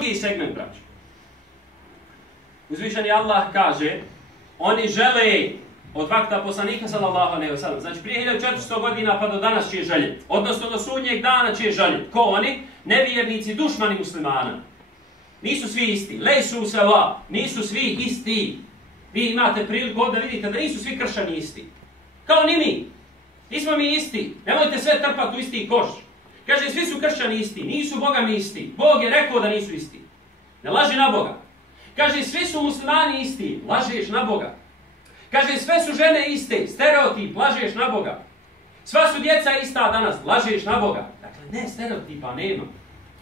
drugi segment, braćo. Uzvišeni Allah kaže, oni žele od vakta poslanika sallallahu alejhi ve sellem, znači prije 1400 godina pa do danas će željeti, odnosno do sudnjeg dana će željeti. Ko oni? Nevjernici, dušmani muslimana. Nisu svi isti. Lejsu sava, nisu svi isti. Vi imate priliku ovdje vidite da nisu svi kršćani isti. Kao ni mi. Nismo mi isti. Nemojte sve trpati u isti koš. Kaže, svi su kršćani isti. Nisu Boga mi isti. Bog je rekao da nisu isti. Ne laži na Boga. Kaže, svi su muslimani isti. Lažeš na Boga. Kaže, sve su žene iste. Stereotip. Lažeš na Boga. Sva su djeca ista danas. Lažeš na Boga. Dakle, ne, stereotipa nema.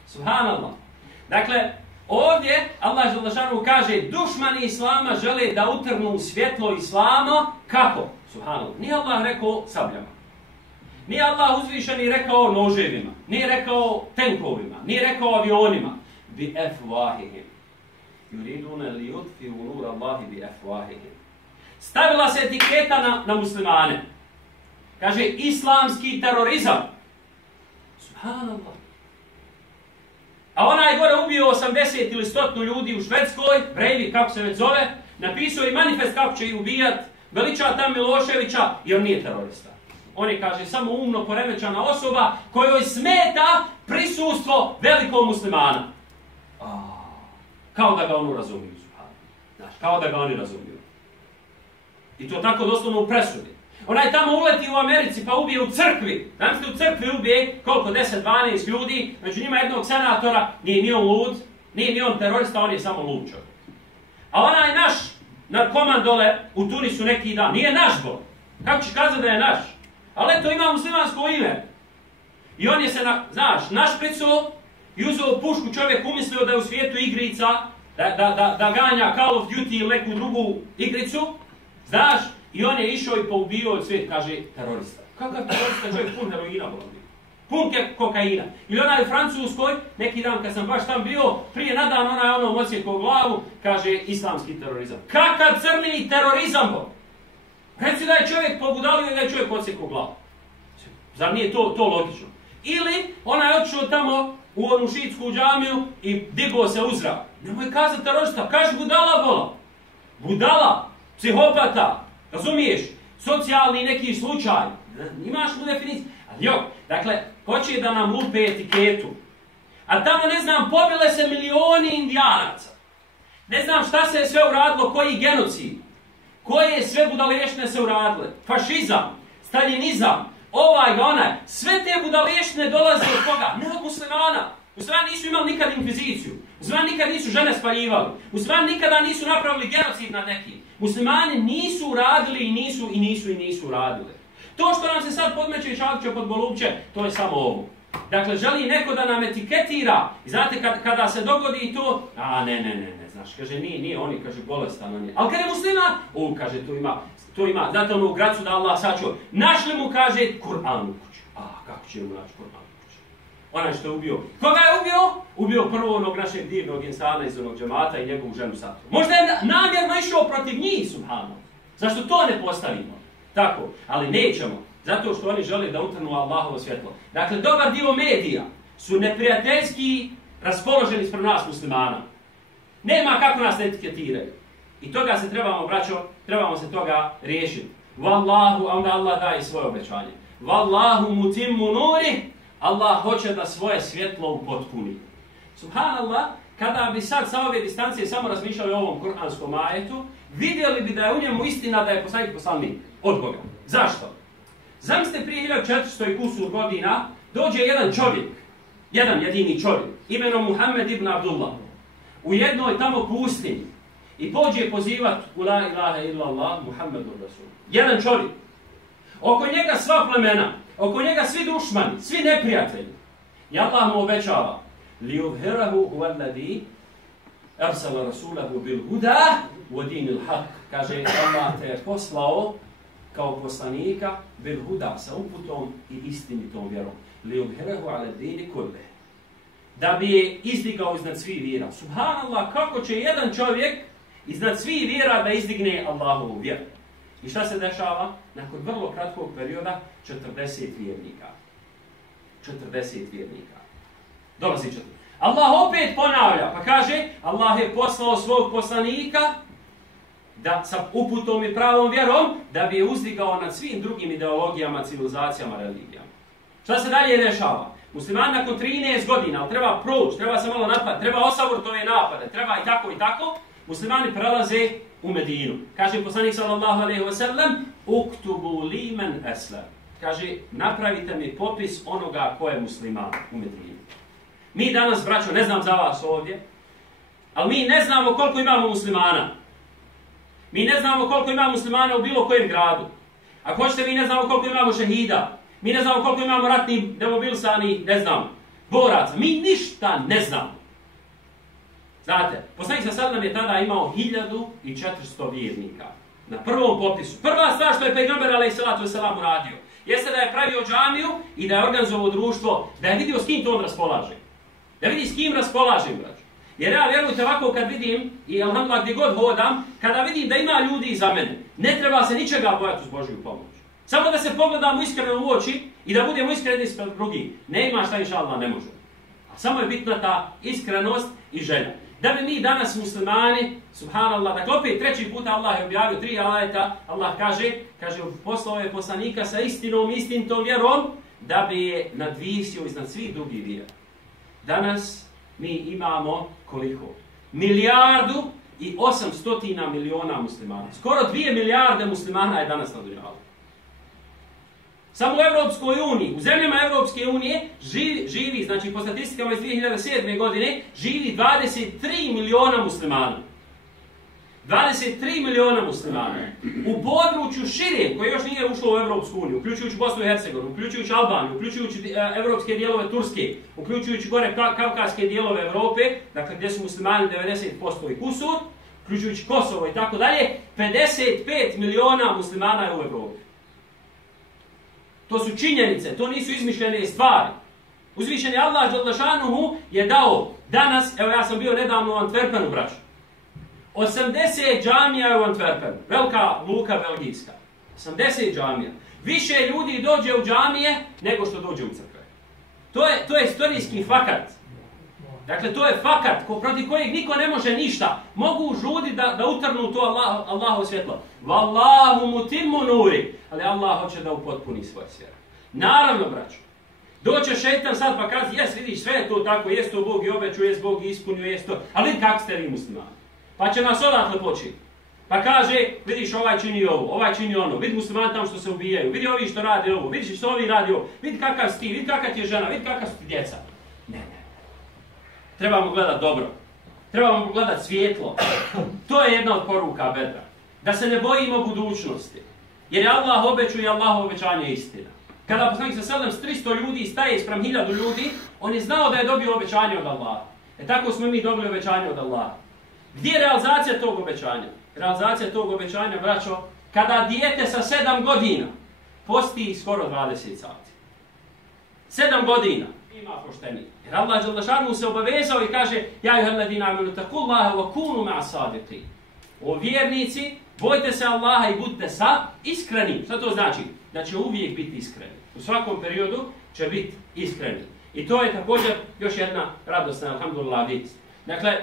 Subhanallah. Dakle, ovdje Allah dželle kaže dušmani Islama žele da utrnu u svjetlo Islama. Kako? Subhanallah. Nije Allah rekao sabljama. Nije Allah uzvišeni rekao noževima. Nije rekao tenkovima. Nije rekao avionima. Bi afwahihim. Yuriduna li yutfi'u nur Allahi bi afwahihim. Stavila se etiketa na muslimane. Kaže islamski terorizam. Subhanallah. A onaj gore ubio 80 ili 100 ljudi u Švedskoj, Breivik, kako se već zove, napisao i manifest kako će ih ubijat, veliča tam Miloševića i on nije terorista. On je, kaže, samo umno poremećana osoba kojoj smeta prisustvo velikog muslimana. Kao da ga oni razumiju. Znači, kao da ga oni razumiju. I to tako doslovno u presudi. Onaj tamo uleti u Americi pa ubije u crkvi. Znate u crkvi ubije koliko? 10-12 ljudi. Među njima jednog senatora. Nije ni on lud. Nije ni on terorista, on je samo lud čovjek. A onaj naš narkoman dole u Tunisu neki dan. Nije naš Bog. Kako ćeš kazati da je naš? Ali eto ima muslimansko ime. I on je se, našpricao i uzeo pušku, čovjek umislio da je u svijetu igrica, da ganja Call of Duty ili neku drugu igricu. Znaš? I on je išao i poubio od svijet, kaže, terorista. Kakav terorista čovjek pun heroina bolio? Pun kokaina. Ili onaj u Francuskoj, neki dan kad sam baš tam bio, prije na dan onaj onom odsjekao glavu, kaže, islamski terorizam. Kakav crni terorizam bol? Reci da je čovjek pobudalio i da je čovjek odsjekao glavu. Zar nije to logično? Ili onaj otišao tamo u onu šiitsku džamiju i digao se u zrak. Nemoj kazati terorista, kaži budala bola. Budala, psihopata. Razumiješ? Socijalni neki slučaj. Imaš mu definiciju. Ali jok, dakle, hoće da nam lupe etiketu. A tamo, ne znam, pobile se milioni indijanaca. Ne znam šta se je sve uradilo, koji genocid. Koje sve budaleštine se uradile. Fašizam, staljinizam, ovaj, onaj. Sve te budaleštine dolaze od koga? Ne od muslimana. Muslimani nisu imali nikad inkviziciju. Muslimani nikad nisu žene spaljivali. Muslimani nikada nisu napravili genocid nad nekim. Muslimani nisu uradili i nisu uradili. To što nam se sad podmeće i šalče pod golubče, to je samo ovo. Dakle, želi neko da nam etiketira. I znate, kada se dogodi to, ne, znaš, kaže, nije oni, kaže, bolestan on je. Ali kada je musliman, kaže, to ima, znate ono u Gracu da Allah sačuva. Našli mu, kaže, Kur'an u kuću. Kako će mu naći Kur'an u kuću? Onaj što je ubio. Koga je ubio? Ubio prvo onog našeg divnog insana iz onog džemata i njegovu ženu Satru. Možda je namjerno išao protiv njih, subhano. Zašto to ne postavimo? Tako, ali nećemo. Zato što oni žele da utrnu Allahovo svjetlo. Dakle, dobar dio medija su neprijateljski raspoloženi sprem nas muslimana. Nema kako nas ne etiketiraju. I toga se trebamo, braćo, trebamo se toga riješiti. Wallahu, a onda Allah daje svoje obećanje. Wallahu mutimmu nuri, Allah hoće da svoje svjetlo upotpuni. Subhanallah, kada bi sad sa ove distancije samo razmišljali o ovom kuranskom ajetu, vidjeli bi da je u njemu istina da je poslanik od Boga. Zašto? Zamislite prije 1400 i kusur godina dođe jedan čovjek, jedan jedini čovjek, imenom Muhammed ibn Abdullah, u jednoj tamo pustinji i pođe pozivat u la ilaha illallah Muhammedur Rasul. Jedan čovjek. Oko njega sva plemena, oko njega svi dušmani, svi neprijatelji. I Allah mu obećava لِيُظْهِرَهُ هُوَ الَّذِي أَرْسَلَ رَسُولَهُ بِالْهُدَى وَدِينِ الْحَقِّ. Kaže, Allah te je poslao kao poslanika bil huda, sa uputom i istinitom vjerom. لِيُظْهِرَهُ عَلَى الدِّينِ كُلِّهِ. Da bi je izdigao iznad svih vjera. Subhanallah, kako će jedan čovjek iznad svih vjera da izdigne Allahovu vjeru. I šta se dešava? Nakon vrlo kratkog perioda 40 vjernika. 40 vjernika. Dolazi 40. Allah opet ponavlja, pa kaže, Allah je poslao svog poslanika da sa uputom i pravom vjerom, da bi je uzdigao nad svim drugim ideologijama, civilizacijama, religijama. Šta se dalje dešava? Muslimani nakon 13 godina, ali treba proći, treba se malo napad, treba osavrti ove napade, treba i tako, muslimani prelaze u Medinu. Kaže poslanik sallallahu alejhi ve sellem: "Uktubu li man aslam." Kaže, napravite mi popis onoga ko je musliman u Medini. Mi danas, braćo, ne znam za vas ovdje, ali mi ne znamo koliko imamo muslimana. Mi ne znamo koliko imamo muslimana u bilo kojem gradu. Ako hoćete, mi ne znamo koliko imamo šehida. Mi ne znamo koliko imamo ratnih demobilisani, ne znam, boraca. Mi ništa ne znamo. Znate, poslanik sallallahu alejhi ve sellem je tada imao 1400 vjernika. Na prvom popisu. Prva stvar što je pejgamber alejselatu vesselam uradio, jeste da je pravio džamiju i da je organizovao društvo, da je vidio s kim to on raspolaže. Da vidi s kim raspolažem, braćo. Jer ja, vjerujte, ovako kad vidim, i alhamdulillah gdje god hodam, kada vidim da ima ljudi iza mene, ne treba se ničega bojati uz Božju pomoć. Samo da se pogledamo iskreno u oči i da budemo iskreni ispred drugih. Ne ima šta, inša Allah, ne može. A samo je bitna ta iskrenost i želja. Da bi mi danas muslimani, subhanallah, dakle opet treći puta Allah je objavio 3 ajeta, Allah kaže, poslao je poslanika sa istinom, istinitom vjerom, da bi je nadvisio iznad svih drugih vjera. Danas mi imamo koliko? 1.800.000.000 muslimana. Skoro 2 milijarde muslimana je danas na dunjalu. Samo u Evropskoj uniji, u zemljama Evropske unije živi, znači po statistikama iz 2007. godine, živi 23 miliona muslimana. 23 miliona muslimana. U području šire, koje još nije ušlo u Evropsku uniju, uključujući Bosnu i Hercegovinu, uključujući Albaniju, uključujući evropske dijelove Turske, uključujući gore kavkaske dijelove Evrope, dakle gdje su muslimani 90% i kusur, uključujući Kosovo i tako dalje, 55 miliona muslimana je u Evropi. To su činjenice, to nisu izmišljene stvari. Uzvišeni Allah dželle šanuhu je dao danas, evo ja sam bio nedavno u Antwerpenu, braćo. 80 džamija je u Antwerpenu, velika luka belgijska. 80 džamija. Više ljudi dođe u džamije nego što dođe u crkve. To je istorijski fakat. Dakle, to je fakat protiv kojeg niko ne može ništa. Mogu žudi da utrnu to Allahovo svjetlo. Wallahu mutimmu nuri. Ali Allah hoće da upotpuni svoje svjetlo. Naravno, braćo. Doće šejtan sad pa kaže, jes, vidiš, sve je to tako, jes to Bog i obećao, jes Bog i ispunio, jes to. Ali vidi kako ste vi muslimani. Pa će nas odatle početi. Pa kaže, vidiš, ovaj čini ovo, ovaj čini ono, vidi muslimani tamo što se ubijaju, vidi ovi što radi ovo, vidi što ovi radi ovo, vidi kakav si ti, vidi kakav ti je žena, vidi kakav su ti djeca. Ne. Trebamo gledati dobro. Trebamo gledati svjetlo. To je jedna od poruka Bedra. Da se ne bojimo budućnosti. Jer je Allah obećao i Allahovo obećanje je istina. Kada poslanik sallallahu alejhi ve sellem s 300 ljudi staje ispram 1000 ljudi, on je znao da je dobio obećanje od Allaha. Tako smo mi dobili obećanje od Allaha. Gdje je realizacija tog obećanja? Realizacija tog obećanja, braćo, kada dijete sa 7 godina posti skoro 20 sati. 7 godina. Ima pošteni. Jer Allah dželle šanuhu se obavezao i kaže: "Ja ejuhalladina amanu taqullaha wa kunu ma'as sadiqin." O vjernici, bojte se Allaha i budite sa iskreni. Šta to znači? Da će uvijek biti iskreni. U svakom periodu će biti iskreni. I to je također još jedna radosna, alhamdulillah, vijest. Dakle,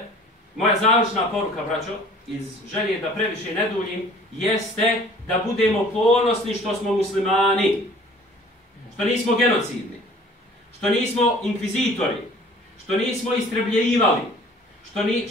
moja završna poruka, braćo, iz želje da previše ne duljim, jeste da budemo ponosni što smo muslimani. Što nismo genocidni. Što nismo inkvizitori. Što nismo istrebljivali.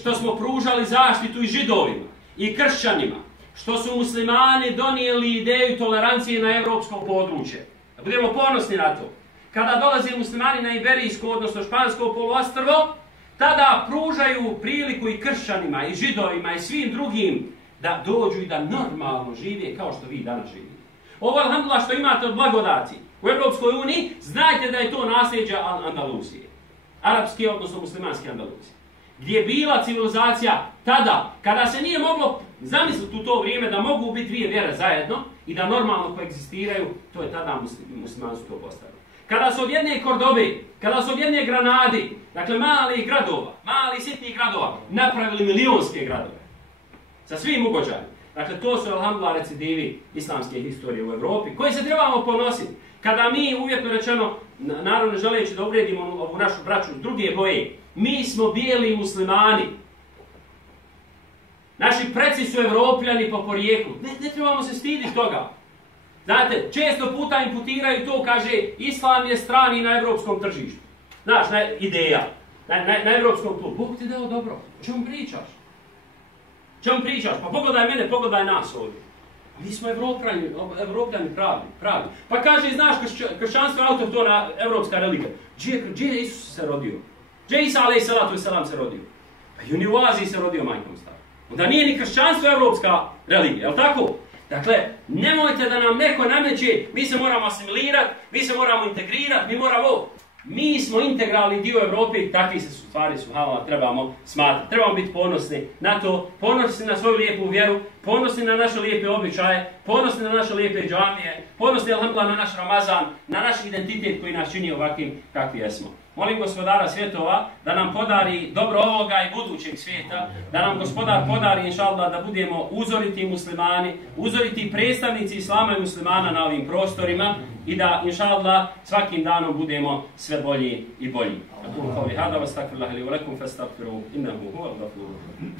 Što smo pružali zaštitu i židovima i kršćanima. Što su muslimani donijeli ideju tolerancije na evropsko područje. Da budemo ponosni na to. Kada dolaze muslimani na Iberijsko, odnosno Špansko poluostrvo, tada pružaju priliku i kršćanima, i židovima, i svim drugim da dođu i da normalno žive kao što vi danas živite. Ovo, alhamdulillah, što imate od blagodati u Evropskoj uniji, znajte da je to nasljeđe Andaluzije. Arapske, odnosno muslimanske Andaluzije. Gdje je bila civilizacija tada, kada se nije moglo zamisliti u to vrijeme da mogu biti dvije vjere zajedno i da normalno koegzistiraju, to je tada muslimani su to postavili. Kada su od jedne Kordobe, kada su od jedne Granade, dakle malih gradova, malih sitnih gradova, napravili milionske gradove. Sa svim ugođajima. Dakle, to su, alhamdulillah, recidivi islamske historije u Evropi, koji se trebamo ponositi. Kada mi, uvjetno rečeno, naravno želeći da uvrijedimo ovu našu braću druge boje, mi smo bijeli muslimani. Naši preci su Evropljani po porijeklu. Ne trebamo se stiditi toga. Znate, često puta imputiraju to, kaže, islam je strani na evropskom tržištu. Znaš, ideja. Na evropskom tlu. Bog ti dao dobro. O čemu pričaš? O čemu pričaš? Pa pogledaj mene, pogledaj nas ovdje. Mi smo Evropljani pravi. Pa kaže, znaš, kršćanstvo je autohtona evropska religija. Gdje je Isus se rodio? Gdje je Isa a.s. se rodio? Pa i on je u Aziji se rodio, majkom stara. Onda nije ni kršćanstvo evropska religija, jel' tako? Dakle, nemojte da nam neko nameće, mi se moramo asimilirati, mi se moramo integrirati, mi smo integralni dio Evrope i takvi se stvari trebamo smatrati. Trebamo biti ponosni na to, ponosni na svoju lijepu vjeru, ponosni na naše lijepe običaje, ponosni na naše lijepe džamije, ponosni alhamdulillah na naš Ramazan, na naš identitet koji nas čini ovakvim kakvi jesmo. Molim gospodara svjetova da nam podari dobro ovoga i budućeg svijeta, da nam gospodar podari inšallah da budemo uzoriti muslimani, uzoriti predstavnici islama i muslimana na ovim prostorima i da inšallah svakim danom budemo sve bolji i bolji. Aqulu qawli hada wa astaghfirullaha li wa lakum fastaghfiruhu innahu huwal ghafurur rahim.